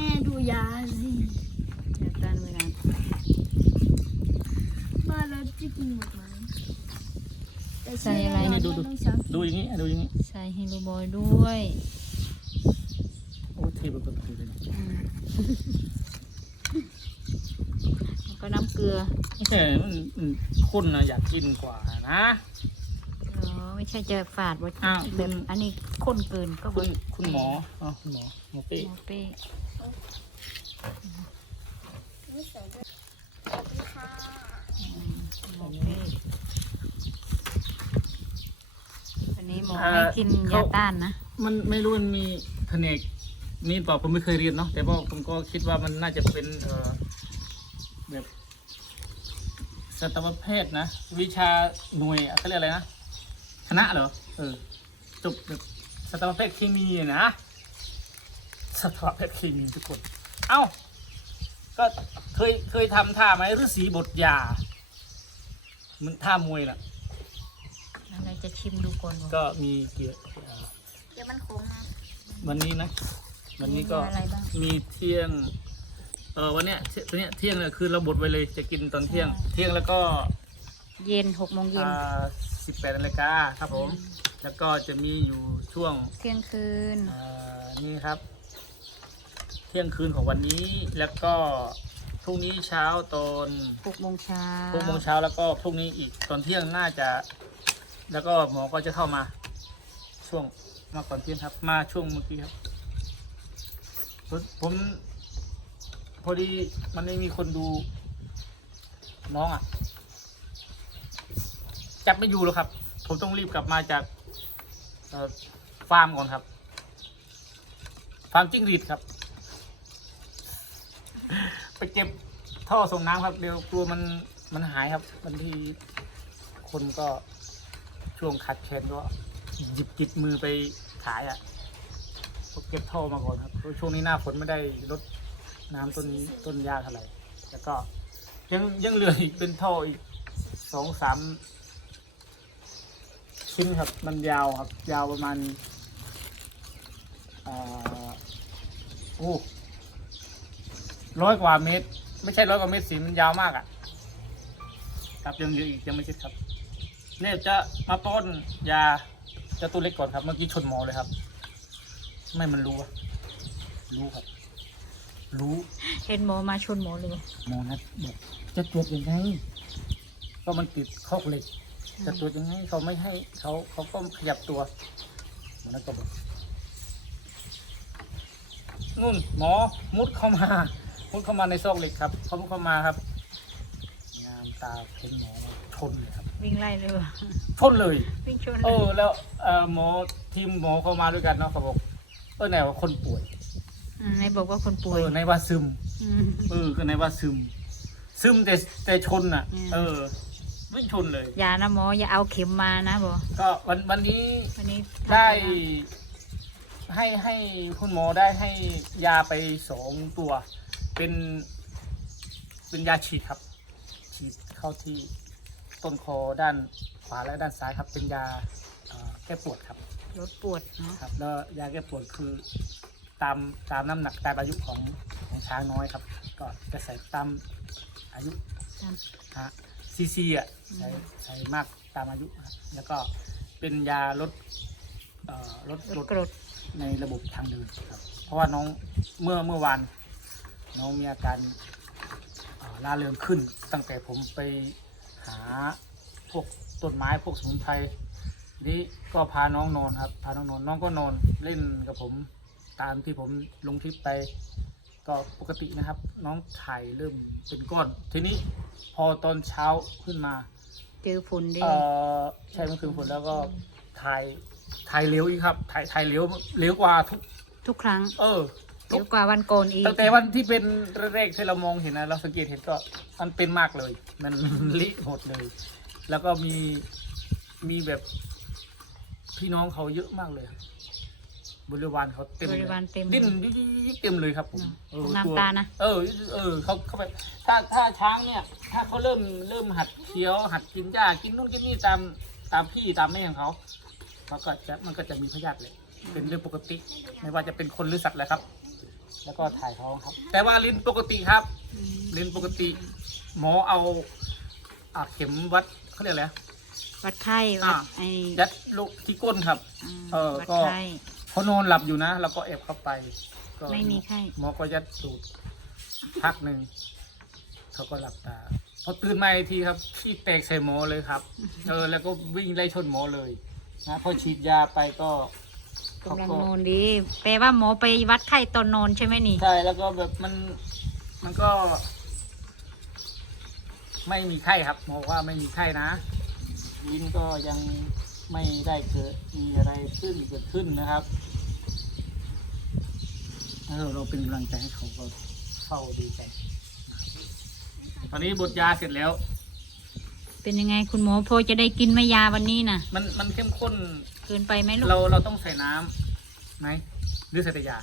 ม่ดูยาสิยาต้านไวรัสบ้านเราจะกินหมดไหมแต่ใส่อะไรเชื่นี่ดูดูต้องสั่งดูอย่างนี้ดูอย่างนี้ใส่ฮิโลบอยด้วยโอ้เทไปเปิดประตูเลยอืมแล้วก็น้ำเกลือไม่ใช่มันมันข้นนะอยากกินกว่านะอ๋อไม่ใช่จะฝาดว่าอ้าวแบบอันนี้ข้นเกินก็คุณคุณหมออ๋อคุณหมอหมอเป้หมอเป้ ไม่ใส่ด้วยสวัสดีค่ะหมอเป้อันนี้หมอให้กินยาต้านนะ มันไม่รู้มันมีแผนกนี่เปล่าผมไม่เคยเรียนเนาะแต่ว่าผมก็คิดว่ามันน่าจะเป็นเอ่อแบบสัตวแพทย์นะ วิชาหน่วยอะเขาเรียกอะไรนะคณะเหรอเออจบแบบสัตวแพทย์เคมีอะ นะสัตวแพทย์เคมีทุกคน เอ้า ก็เคยเคยทำท่าไหมฤาษีบทยา มันท่ามวยล่ะอะไรจะชิมดูก่อนบอกก็มีเกี่ยวเอ่อเดี๋ยวมันคงนะวันนี้นะ วันนี้ก็มีอะไรบ้างมีเที่ยง เออวันเนี้ยเที่ยตัวเนี้ยเที่ยงเนี่ยคือเราบดไว้เลยจะกินตอนเที่ยง เที่ยงแล้วก็ เย็นหกโมงเย็นอ่าสิบแปดนาฬิกาครับผม แล้วก็จะมีอยู่ช่วงเที่ยงคืนอ่านี่ครับ เที่ยงคืนของวันนี้แล้วก็พรุ่งนี้เช้าตอนหกโมงเช้าหกโมงเช้าแล้วก็พรุ่งนี้อีกตอนเที่ยงน่าจะ แล้วก็หมอก็จะเข้ามา ช่วงมาก่อนเที่ยงครับ มาช่วงเมื่อกี้ครับผมผมพอดีมันไม่มีคนดูน้องอะ จับไม่อยู่แล้วครับ ผมต้องรีบกลับมาจากเอ่อฟาร์มก่อนครับ ฟาร์มจิ้งหรีดครับ ไปเก็บท่อส่งน้ำครับ เดี๋ยวกลัวมันมันหายครับบางทีคนก็ช่วงขัดแคลนก็หยิบจิตมือไปขายอะก็เก็บท่อมาก่อนครับเพราะช่วงนี้หน้าฝนไม่ได้ลดน้ำต้นนี้ต้นยาเท่าไหร่แล้วก็ยังยังเหลืออีกเป็นท่ออีกสองสามชิ้นครับ มันยาวครับ ยาวประมาณอ่าโอ้ ร้อยกว่าเมตร ไม่ใช่ร้อยกว่าเมตรสิมันยาวมากอะ ครับยังเหลืออีกยังไม่เสร็จครับ เนี่ยจะมาป้อนยาเจ้าตัวเล็กก่อนครับ เมื่อกี้ชนหมอเลยครับ ไม่มันรู้อะรู้ครับ รู้เห็นหมอมาชนหมอเลยหมอนัดบอกจะตรวจยังไงก็มันติดคอกเหล็กจะตรวจยังไงเขาไม่ให้เขาเขาก็ขยับตัวหมอนัดก็บอกนู่นหมอมุดเข้ามา มุดเข้ามาในซอกเหล็กครับเขามุดเข้ามาครับ งามตาเพ้นหมอชนเลยครับวิ่งไล่เลยวะชนเลย วิ่งชนเอเลอยแล้วเอ่อหมอทีมหมอเข้ามาด้วยกันเนาะเขาบอกเออไหนว่าคนป่วยมไหนบอกว่าคนป่วเอยอในว่าซึม ม เออก็ในว่าซึม ซึมแต่แต่ชนอะ อืม เออ วิ่งชนเลย อย่านะหมออย่าเอาเข็มมานะบอกก็วันวันนี้วันนี้ทำได้อะรบ้างให้ให้คุณหมอได้ให้ยาไปสองตัว เป็นเป็นยาฉีดครับ ฉีดเข้าที่ต้นคอด้านขวาและด้านซ้ายครับ เป็นยาเอ่อแก้ปวดครับลดปวดเนาะครับแล้วยาแก้ปวดคือตามตามน้ำหนักตามอายุของของช้างน้อยครับ ก็จะใส่ตามอายุตาม ฮะซีซีอะใส่ใส่มากตามอายุครับแล้วก็เป็นยาลดเอ่อลดลลดดกรด ในระบบทางเดินครับ เพราะว่าน้องเมื่อเมื่อวาน น้องมีอาการเอ่อล่าเริงขึ้น ตั้งแต่ผมไปหาพวกต้นไม้พวกสมุนไพรทีนี้ก็พาน้องนอนครับพาน้องนอนน้องก็นอนเล่นกับผมตามที่ผมลงคลิปไป ก็ปกตินะครับ น้องถ่ายเริ่มเป็นก้อน ทีนี้พอตอนเช้าขึ้นมา เจอฝุ่นดิเอ่อใช่เมื่อคืนฝนแล้วก็ถ่ายถ่ายเร็วอีกครับ ถ่ายถ่ายเร็วเร็วกว่าทุกทุกครั้ง เออ เร็วกว่าวันก่อนอีกตั้งแต่วันที่เป็นแรกๆที่เรามองเห็นนะเราสังเกตเห็นก็มันเป็นมากเลย มันลิหดเลย แล้วก็มีมีแบบพี่น้องเขาเยอะมากเลย บริวารเขาเต็มบเลยริวารเต็มดิ้นยิกๆเต็มเลยครับผมอืมเออน้ำตัวตานะเออเออเขาเขาไปถ้าถ้าช้างเนี่ย ถ้าเขาเริ่มเริ่มหัดเคี้ยว หัดกินหญ้ากินนู่นกินนี่ตามตามพี่ตามแม่ของเขาเขาก็จะมันก็จะมีพยาธิเลยเป็นเรื่องปกติ ไม่ว่าจะเป็นคนหรือสัตว์แหละครับ แล้วก็ถ่ายท้องครับ แต่ว่าลิ้นปกติครับ ลิ้นปกติ หมอเอาอ่าเข็มวัดเขาเรียกอะไรวัดไข้วัดอ่าไอ้ยัดลูกที่ก้นครับมเออวัดก็ไข้เขานอนหลับอยู่นะ แล้วก็แอบเข้าไปก็ไม่มีไข้หมอก็ยัดสูดพักหนึ่งเขาก็หลับตาพอตื่นมาอีกทีครับขี้แตกใส่หมอเลยครับ เออแล้วก็วิ่งไล่ชนหมอเลยนะพอฉีดยาไปก็เขา กำลังก็นอนดี แปลว่าหมอไปวัดไข้ตอนนอนใช่ไหมนี่ ใช่แล้วก็แบบมันมันก็ ไม่มีไข้ครับหมอบอกว่าไม่มีไข้นะลิ้นก็ยังไม่ได้เกิดมีอะไรขึ้นเกิดขึ้นนะครับเออเราเป็นกำลังใจให้เขาก็เฝ้าดีใจนะครับตอนนี้บทยาเสร็จแล้ว เป็นยังไงคุณหมอพอจะได้กินไหมยาวันนี้น่ะมันมันเข้มข้นเกินไปไหมลูกเราเราต้องใส่น้ำไหมหรือใส่แต่ยา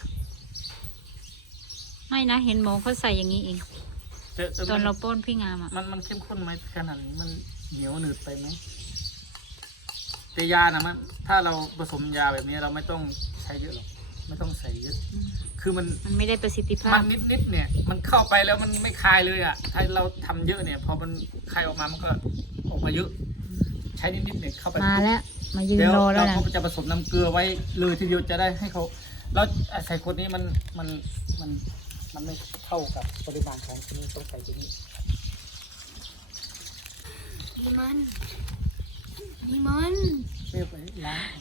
ไม่นะเห็นหมอเขาใส่อย่างนี้เองแต่แต่ตอนมันเราป้อนพี่งามอะมันมันเข้มข้นไหมขนาดนี้มันเหนียวหนืดไปไหมแต่ยานะมันถ้าเราผสมยาแบบนี้เราไม่ต้องใช้เยอะหรอกไม่ต้องใส่เยอะ คือมัน มันไม่ได้ประสิทธิภามัพนนิดนิดๆเนี่ย มันเข้าไปแล้วมันไม่คายเลยอะ ถ้าเราทำเยอะเนี่ย พอมันคายออกมา มันก็ออกมาเยอะ ใช้นิดนิดๆเนี่ยเข้าไปมาแล้ว มายืนเดี๋ยวรอแล้วเรานะ ก็จะผสมน้ำเกลือไว้เลยทีเดียวจะได้ให้เขาแล้วใส่ขวดนี้มันมันมันมันไม่เท่ากับปริมาณของที่นี่ต้องใส่ตัวนี้นี่มันนี่มันเรียกไปล้าง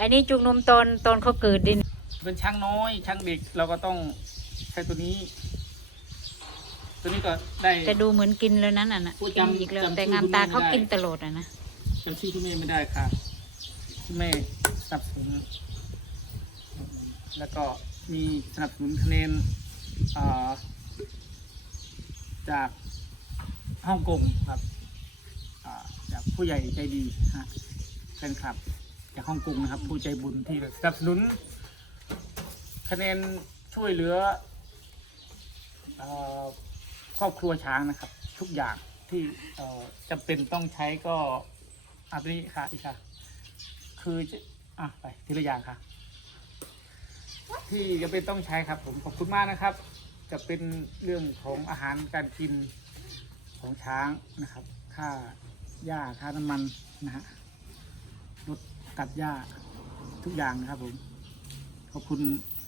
อันนี้จุกนมตอนตอนเขาเกิดดิน เป็นช้างน้อยช้างเด็กเราก็ต้องใช้ตัวนี้ ตัวนี้ก็ได้ แต่ดูเหมือนกินแล้วนั้นอะนะพูดกินจำอีกแล้วจำแต่ชื่องามตาคุณแม่เขาไม่ได้ กินตลอดอะนะจำชื่อที่แม่ไม่ได้ค่ะ ที่แม่สนับสนุนแล้วก็มีสนับสนุนคะแนนจากฮ่องกงครับจากผู้ใหญ่ใจดีฮะแฟนคลับจากฮ่องกงนะครับ ผู้ใจบุญที่สนับสนุน คะแนนช่วยเหลือครอบครัวช้างนะครับ ทุกอย่างที่จำเป็นต้องใช้ก็อันนี้ค่ะอีกค่ะ คือจะอะไปทีละอย่างค่ะ ที่จำเป็นต้องใช้ครับผมขอบคุณมากนะครับ จะเป็นเรื่องของอาหารการกินของช้างนะครับ ค่าหญ้าค่าน้ำมันนะฮะรถตัดหญ้าทุกอย่างนะครับผมขอบคุณ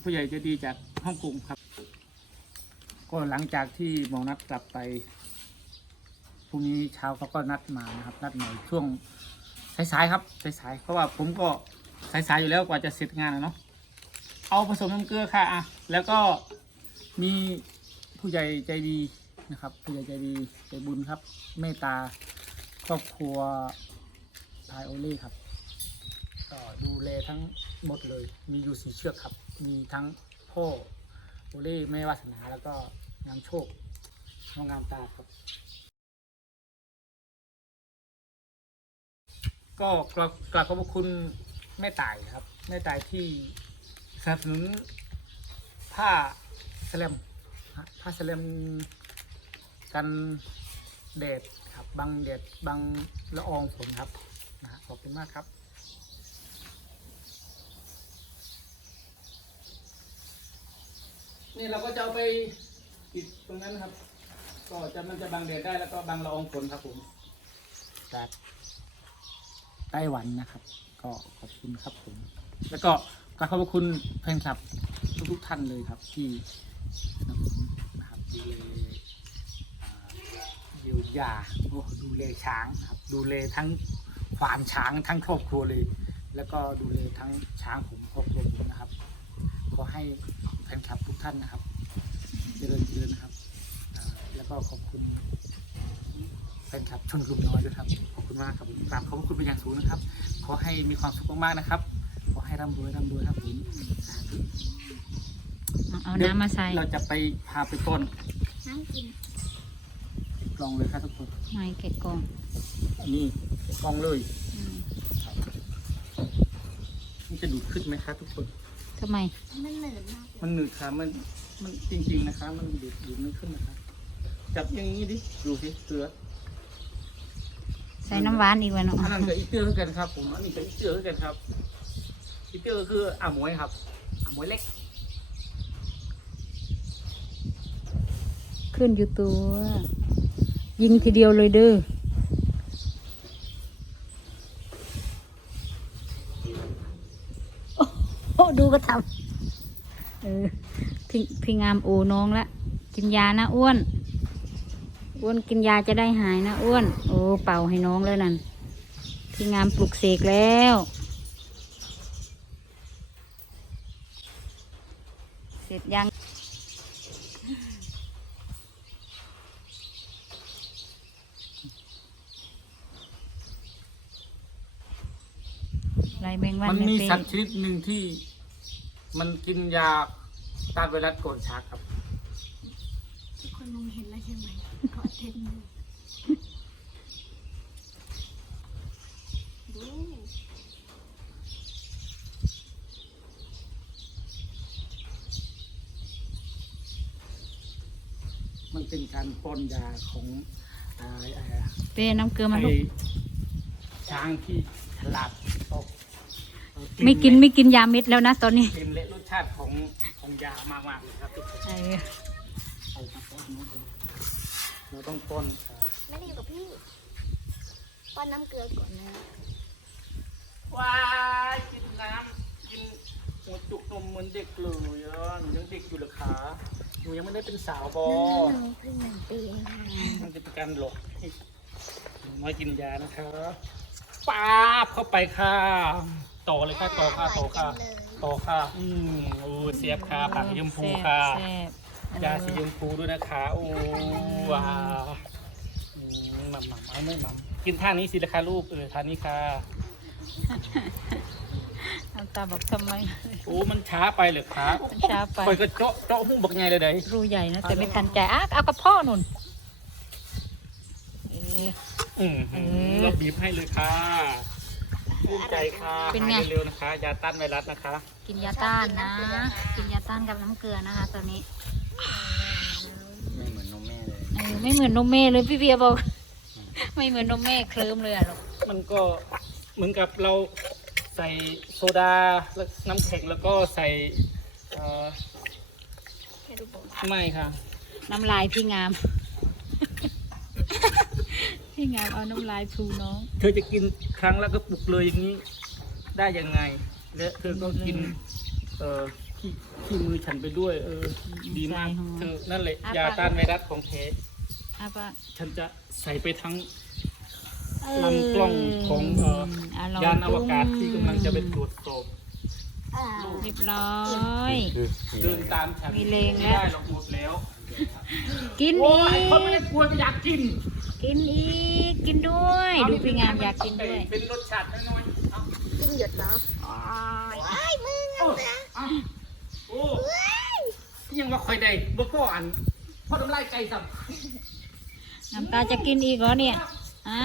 ผู้ใหญ่ใจดีจากฮ่องกงครับ ก็หลังจากที่หมอนัดกลับไปพรุ่งนี้เช้าเขาก็นัดมานะครับ นัดหน่อยช่วง สายๆครับสายๆเพราะว่าผมก็สายๆอยู่แล้วกว่าจะเสร็จงานนะเนาะเอาผสมน้ำเกลือค่ะอะแล้วก็มีผู้ใหญ่ใจดีนะครับ ผู้ใหญ่ใจดีใจบุญครับ เมตตาครอบครัวพายโอเล่ครับก็ดูแลทั้งหมดเลย มีอยู่สี่เชือกครับ มีทั้งพ่อโอเล่แม่วาสนาแล้วก็งามโชคน้องงามตาครับ ก็กราบกราบขอบพระคุณแม่ตายครับ แม่ตายที่สนับสนุนผ้าสแลมฮะผ้าสแลมกันแดดครับบังแดดบังละอองฝนครับนะฮะขอบคุณมากครับ นี่เราก็จะเอาไปติดตรงนั้นนะครับ ก็จะมันจะบังแดดได้แล้วก็บังละอองฝนครับผมจาก ไต้หวันนะครับ ก็ขอบคุณครับผม แล้วก็กราบขอบคุณแฟนคลับทุกๆท่านเลยครับ ที่สนับสนุนนะครับดูแลเยียวยาดูแลช้างครับ ดูแลทั้งควานช้างทั้งครอบครัวเลย แล้วก็ดูแลทั้งช้างผมครอบครัวผมนะครับ ขอให้แฟนคลับทุกท่านนะครับ เจริญเจริญนะครับ แล้วก็ขอบคุณ แฟนคลับชนกลุ่มน้อยด้วยครับ ขอบคุณมากครับผมกราบขอบพระคุณเป็นอย่างสูงนะครับ ขอให้มีความสุขมากๆนะครับ ขอให้ร่ำรวยร่ำรวยครับผมสาธุเอาเอาน้ำมาใส่เราจะไปพาไปต้นน้ำกินกลองเลยครับทุกคนไม่แกะกล่องอันนี้กลองเลยอืมครับมันจะดูดขึ้นไหมครับทุกคนทำไม มันเหนื่อยมากเลยมันหนืดครับมัน มันจริงๆนะครับมันดูดดูดไม่ขึ้นนะครับ จับอย่างนี้ดิ ดูสิเสือ ใส่น้ำหวานอีกวันเนาะอันนั้นกับอีเตอร์คือกันครับ ผมอันนี้กับอีเตอร์คือกันครับ อีเตอร์คืออ่าหมวยครับอ่าหมวยเล็ก ขึ้นอยู่ตัว ยิงทีเดียวเลยเด้อโอ้โหดูก็ทำเออพี่พี่งามโอน้องละกินยานะอ้วน อ้วนกินยาจะได้หายนะอ้วน โอ้ เป่าให้น้องแล้วนั่น พี่งามปลุกเสกแล้ว เสร็จยัง ไรแมงวันมันมีไเป็สัตว์ชนิดหนึ่งที่มันกินยาต้านไวรัสโกนชักครับ ทุกคนมองเห็น เทปหนึงดูมันเป็นการป้อนยาของอ่าไอ้เป้น้ำเกลือมาลูไอ้กช้างที่ฉลาดออกเอ่อไม่กินไม่กินยาเม็ดแล้วนะตอนนี้กลิ่นและรสชาติของของยามากมากๆเลยครับทุกคนเออเอามาป้อนน้องผม เราต้องป้อนเอ่อไม่ได้อยู่กับพี่ป้อนน้ำเกลือก่อนนะ ว้ายกินน้ำกินหัวจุกนมเหมือนเด็กเลยอะหนูยังเด็กอยู่เหรอคะหนูยังไม่ได้เป็นสาวบอหนูเพิ่งหนึ่งปีเองค่ะมันจะเป็นการหลอกให้น้อยกินยานะคะป้าบเข้าไปค่ะต่อเลยค่ะต่อค่ะต่อค่ะเลย ต่อค่ะ อืมโอ้เสียบค่ะปากสีชมพูค่ะ แซ่บแซ่บ ยาสีชมพูด้วยนะคะโอ้ว้าวอืมหม่ำหม่ำเอาไม่หม่ำกินท่านี้สิราคาลูกเออท่านี้ค่ะน้ำตาบอกทำไมโอ้มันช้าไปเลยครับมันช้าไปคอยก็เจาะเจาะหุ้มบักไงเลยเด้รูใหญ่นะแต่ไม่ทันใจอะเอากระเพาะนุ่นเอ๊ะอืมเออเราบีบให้เลยค่ะภูมิใจค่ะเป็นไงหายเร็วๆนะคะ ยาต้านไวรัสนะคะ กินยาต้านนะ กินยาต้านกับน้ำเกลือนะคะ ตอนนี้ ไม่เหมือนนมแม่เลย เออไม่เหมือนนมแม่เลยพี่เบียร์บอก ไม่เหมือนนมแม่เคลิ้มเลยอะลูกมันก็เหมือนกับเราใส่โซดาแล้วน้ำแข็งแล้วก็ใส่เอ่อแค่ดูบอกไม่ค่ะ น้ำลายพี่งาม พี่งามเอาน้ำลายพลูน้อง เธอจะกินครั้งแล้วก็ปลุกเลยอย่างนี้ ได้ยังไง และเธอก็กิน เอ่อ ขี้ขี้มือฉันไปด้วย เออดีมากใช่ค่ะเธอนั่นแหละอะยาปะต้านไวรัสของแท้อะปะฉันจะใส่ไปทั้งเลำกล้องของเอ่อะลงยานอวกาศที่กำลังจะไปตรวจสอบอ่าเรียบร้อยคือเดินตามฉันมีเลงไม่แล้ว ได้หรอกหมดแล้วกินโอ้อียคนไม่ก ได้กลัวก็อยากกินกินอีก กินด้วย ดูพี่งามอยากกินด้วย เป็นรสชาติน้อยๆเอากินหยดเหรอไอ้ายมึงเอาอะนะเอา โอ้ยังว่าคอยได้บ่พ่ออันพ่อทำลายไก่สับน้ำตาจะกินอีกเหรอเนี่ยอะ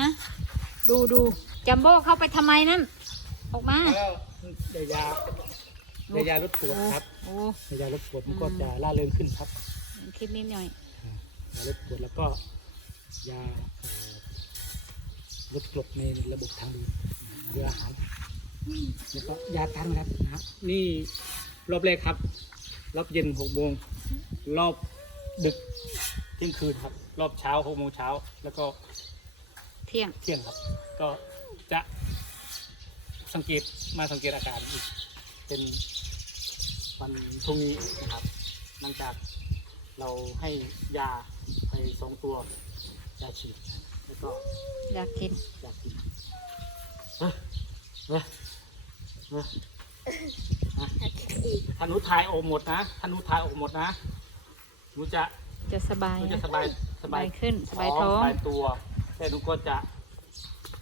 ดูดูจัมโบ้เข้าไปทำไมนั่น ออกมาแล้วเดี๋ยวยาเดี๋ยวยาลดปวดครับโอ้เดี๋ยวยาลดปวดมันก็จะล่าเริงขึ้นครับคลิปนี้หน่อยยาลดปวดแล้วก็ยาเอ่อลดกรดในระบบทางเดินเรืออาหารแล้วก็ยาต้านครับนะครับนี่ รอบแรกครับ รอบเย็นหกโมงรอบดึกเที่ยงคืนครับ รอบเช้าหกโมงเช้า แล้วก็เที่ยงเที่ยงครับ ก็จะสังเกตมาสังเกตอาการอีกเป็นวันพรุ่งนี้นะครับ หลังจากเราให้ยาไปสองตัวยาฉีดแล้วก็อยากกินยากินเฮ้ยเฮ้ยเฮ้ย ถ้าหนูถ่ายออกหมดนะถ้าหนูถ่ายออกหมดนะหนูจะจะสบายหนูจะนะสบายสบายขึ้นสบายท้องสบายตัวแต่หนูก็จะ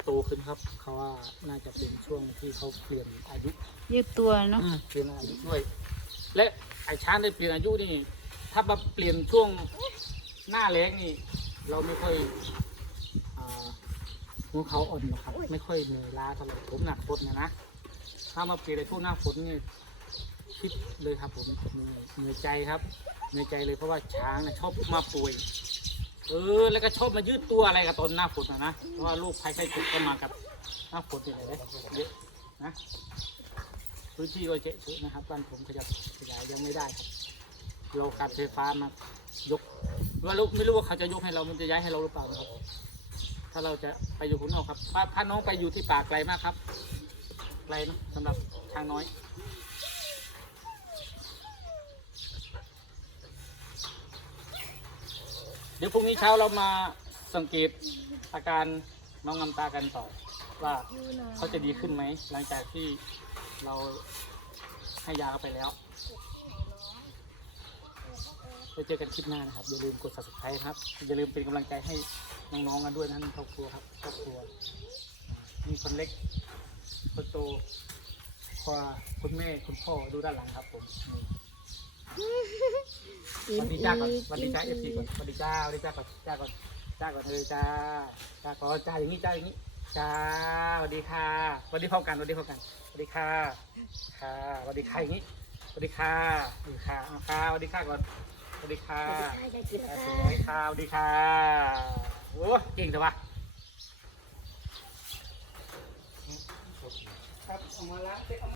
โตขึ้นครับ เขาว่าน่าจะเป็นช่วงที่เขาเปลี่ยนอายุ ยืดตัวเนาะอ่าเปลี่ยนอายุด้วย และไอ้ช้างได้เปลี่ยนอายุนี่ ถ้ามาเปลี่ยนช่วงหน้าแล้งนี่ เราไม่ค่อยอ่าหัวเขาอ่อนหรอกครับ ไม่ค่อยเหนื่อยล้าเท่าไหร่ผมหนักฝนนะนะถ้ามาเปลี่ยนในช่วงหน้าฝนนี่ิดเลยครับผมเหนื่อยเหนื่อยใจครับเหนื่อยใจเลยเพราะว่าช้างนะชอบมาป่วยเออแล้วก็ชอบมายืดตัวอะไรกับตอนหน้าฝนนะนะเพราะว่าโรคภัยไข้เจ็บก็มากับหน้าฝนนี่แหละเยอะนะพื้นที่ก็เจะเฉอะนะครับบ้านผมขยับขยายยังไม่ได้ครับเราการไฟฟ้ามายกว่ารู้ไม่รู้ว่าเขาจะยกให้เรา มันจะย้ายให้เราหรือเปล่าครับ ถ้าเราจะไปอยู่ข้างนอกครับพาพาน้องไปอยู่ที่ป่าไกลมากครับ ไกลนะสำหรับช้างน้อย ดี๋ยวพรุ่งนี้เช้าเรามาสังเกตอาการน้องงำตากันต่อว่าเขาจะดีขึ้นไหมหลังจากที่เราให้ยาเขาไปแล้วไปเจอกันคลิปหน้านะครับ อย่าลืมกด subscribe ครับ อย่าลืมเป็นกำลังใจให้น้องๆกันด้วยนะครอบครัวครับครอบครัว มีคนเล็กคนโตคอคุณแม่คุณพ่อดูด้านหลังครับผม สวัสดีจ้าก่อนสวัสดีจ้าเอฟซีก่อนสวัสดีจ้าสวัสดีจ้าก่อนจ้าก่อนจ้าก่อนเธอจ้าจ้าก่อนจ้าอย่างนี้จ้าอย่างนี้จ้าสวัสดีค่ะสวัสดีพ่อกันสวัสดีพ่อกันสวัสดีค่ะค่ะสวัสดีค่ะอย่างนี้สวัสดีค่ะสวัสดีค่ะค่ะสวัสดีค่ะก่อนสวัสดีค่ะสวัสดีค่ะสวัสดีค่ะโอ้จริงเจังวะครับออกมาล้างเต๊ว